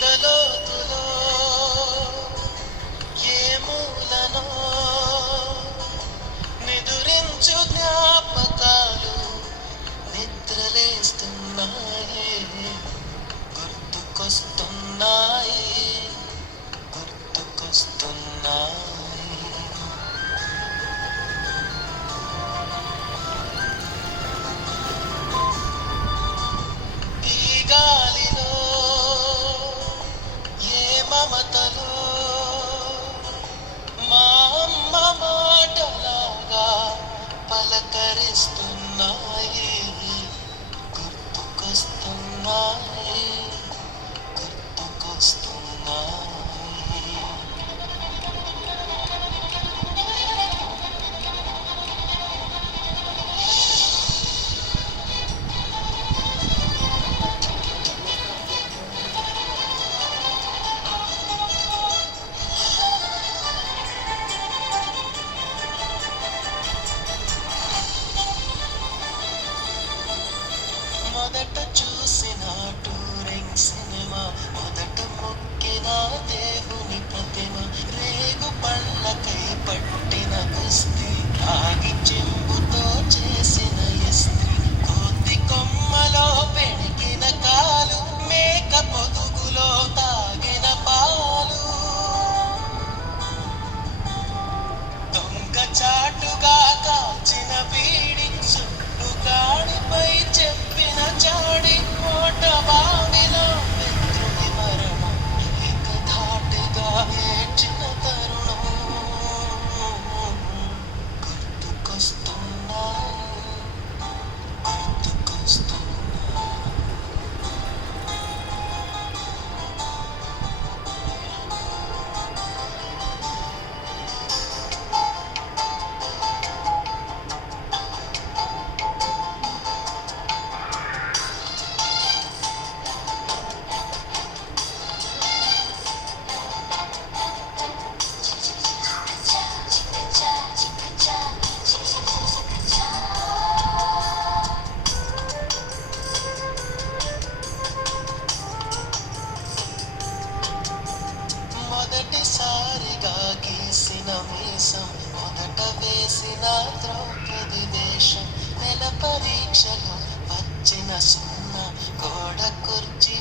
ఎదలోతులో ఏ మూలనో నిదురించు జ్ఞాపకాలు నిద్రలేస్తున్నాయి, గుర్తుకొస్తున్నాయి, గుర్తుకొస్తున్నాయి. ఈ గాలిలో ఏ మమతలో మా అమ్మ మాటలాగా పలకరిస్తున్నాయి, గుర్తుకొస్తున్నాయి, గుర్తుకొస్తున్నాయి. మొదట చూసిన టూరింగ్ సినిమా, మొదట మొక్కిన దేవుని ప్రతిమ, రేగు పళ్ళకై పట్టిన కుస్తీ, రాగి చెంబుతో చేసిన ఇస్త్రీ, కోతి కొమ్మలో పెణికిన కాలు, మేక పొదుగులో తాగిన పాలు, దొంగ చాటుగా కాల్చిన బీడి, చుట్టు గాడిపై చెప్పిన చాడి, ఓట బావిలో మిత్రుని మరణం, ఏకధాటిగా ఏడ్చిన తరుణం, గుర్తుకొస్తున్నాయి, గుర్తుకొస్తున్నాయి. మొదటిసారిగా గీసిన మీసం, మొదట వేసిన ద్రౌపది వేషం, నెల పరీక్షలో వచ్చిన సున్నా, గోడ కుర్చీ